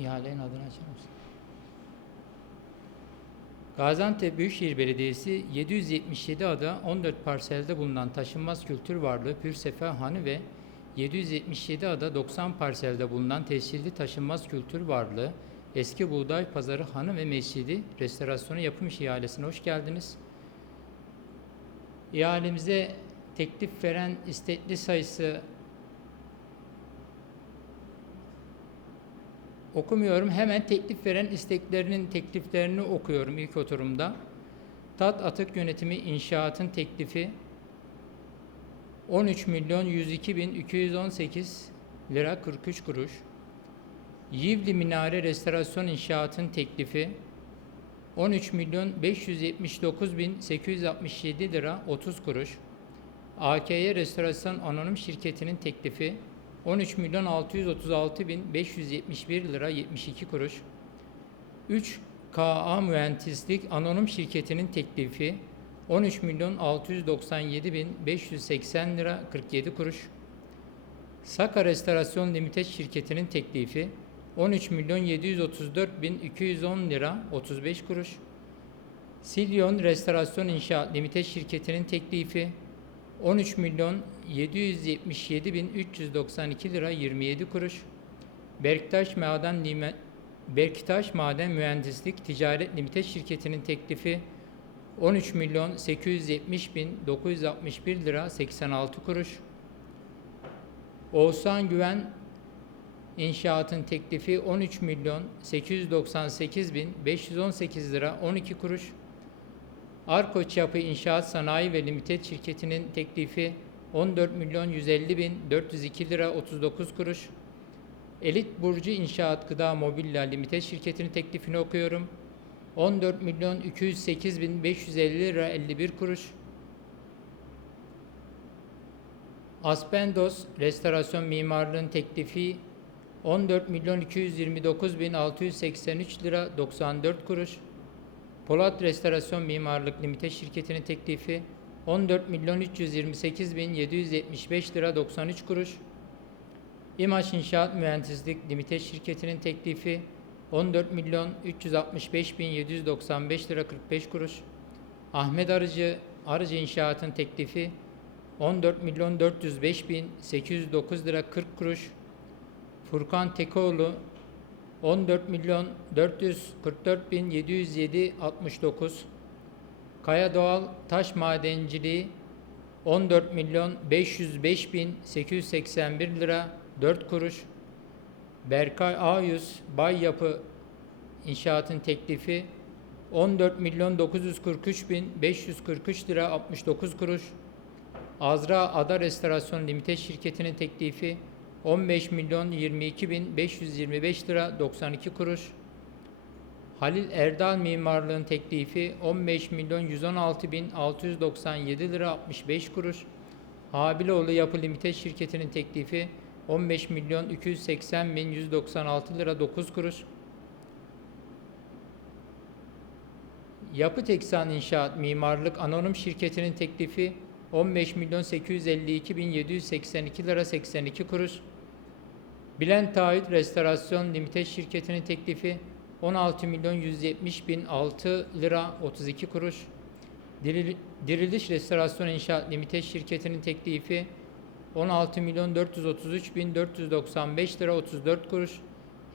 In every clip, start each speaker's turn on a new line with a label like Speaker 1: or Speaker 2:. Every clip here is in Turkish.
Speaker 1: İhalenin adını açar mısın? Gaziantep Büyükşehir Belediyesi 777 ada 14 parselde bulunan taşınmaz kültür varlığı Pürsefa Hanı ve 777 ada 90 parselde bulunan tescilli taşınmaz kültür varlığı Eski Buğday Pazarı Hanı ve Mescidi restorasyonu yapım ihalesine hoş geldiniz. İhalemize teklif veren istekli sayısı okumuyorum. Hemen teklif veren isteklerinin tekliflerini okuyorum ilk oturumda. Tat Atık Yönetimi İnşaatın teklifi 13 milyon 102 bin 218 lira 43 kuruş. Yivli Minare Restorasyon İnşaatın teklifi 13 milyon 579 bin 867 lira 30 kuruş. AKY Restorasyon Anonim Şirketi'nin teklifi 13 milyon 636 bin 571 lira 72 kuruş. 3 KA Mühendislik Anonim Şirketi'nin teklifi 13 milyon 697 bin 580 lira 47 kuruş. Saka Restorasyon Limited Şirketi'nin teklifi 13 milyon 734 bin 210 lira 35 kuruş. Silyon Restorasyon İnşaat Limited Şirketi'nin teklifi 13 milyon 777 bin 392 lira 27 kuruş. Berktaş Maden Lime, Berktaş Maden Mühendislik Ticaret Limited Şirketi'nin teklifi 13 milyon 870 bin 961 lira 86 kuruş. Oğuzhan Güven İnşaatın teklifi 13 milyon 898 bin 518 lira 12 kuruş. Arkoç Yapı İnşaat Sanayi ve Limited şirketinin teklifi 14 milyon 150 bin 402 lira 39 kuruş. Elit Burcu İnşaat Gıda Mobilya Limited şirketinin teklifini okuyorum. 14 milyon 208 bin 550 lira 51 kuruş. Aspendos Restorasyon Mimarlığın teklifi 14 milyon 229 bin 683 lira 94 kuruş. Polat Restorasyon Mimarlık Limite şirketinin teklifi 14 milyon 328 bin 775 lira 93 kuruş. İmaç İnşaat Mühendislik Limite şirketinin teklifi 14 milyon 365 bin 795 lira 45 kuruş. Ahmet Arıcı Arıcı İnşaat'ın teklifi 14 milyon 405 bin 809 lira 40 kuruş. Furkan Tekoğlu 14 milyon 444 bin 707 69 Kaya Doğal Taş Madenciliği 14 milyon 505 bin 881 lira 4 kuruş. Berkay Ayüz Bay Yapı İnşaatın teklifi 14 milyon 943 bin 543 lira 69 kuruş. Azra Ada Restorasyon Limited şirketinin teklifi 15 milyon 22 bin 525 lira 92 kuruş. Halil Erdal Mimarlığın teklifi 15 milyon 116 bin 697 lira 65 kuruş. Habiloğlu Yapı Limited şirketinin teklifi 15 milyon 280 bin 196 lira 9 kuruş. Yapı Teksan İnşaat Mimarlık Anonim şirketinin teklifi 15 milyon 852 bin 782 lira 82 kuruş. Bilen Taahhüt Restorasyon Limited şirketinin teklifi 16 milyon 170 bin 6 lira 32 kuruş. Diril- Diriliş Restorasyon İnşaat Limited şirketinin teklifi 16 milyon 433 bin 495 lira 34 kuruş.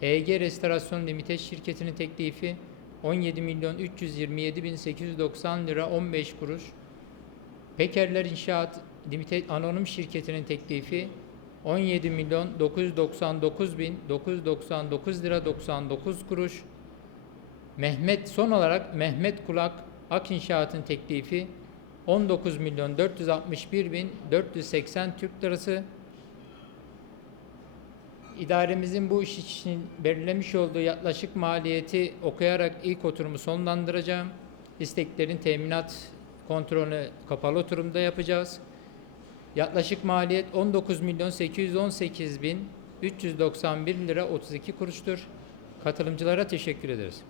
Speaker 1: HG Restorasyon Limited şirketinin teklifi 17 milyon 327 bin 890 lira 15 kuruş. Pekerler İnşaat Limited Anonim şirketinin teklifi 17 milyon 999 bin 999 lira 99 kuruş. Mehmet son olarak Mehmet Kulak Ak İnşaat'ın teklifi 19 milyon 461 bin 480 Türk lirası. İdaremizin bu iş için belirlemiş olduğu yaklaşık maliyeti okuyarak ilk oturumu sonlandıracağım. İsteklerin teminat kontrolünü kapalı oturumda yapacağız. Yaklaşık maliyet 19 milyon 818 bin 391 lira 32 kuruştur. Katılımcılara teşekkür ederiz.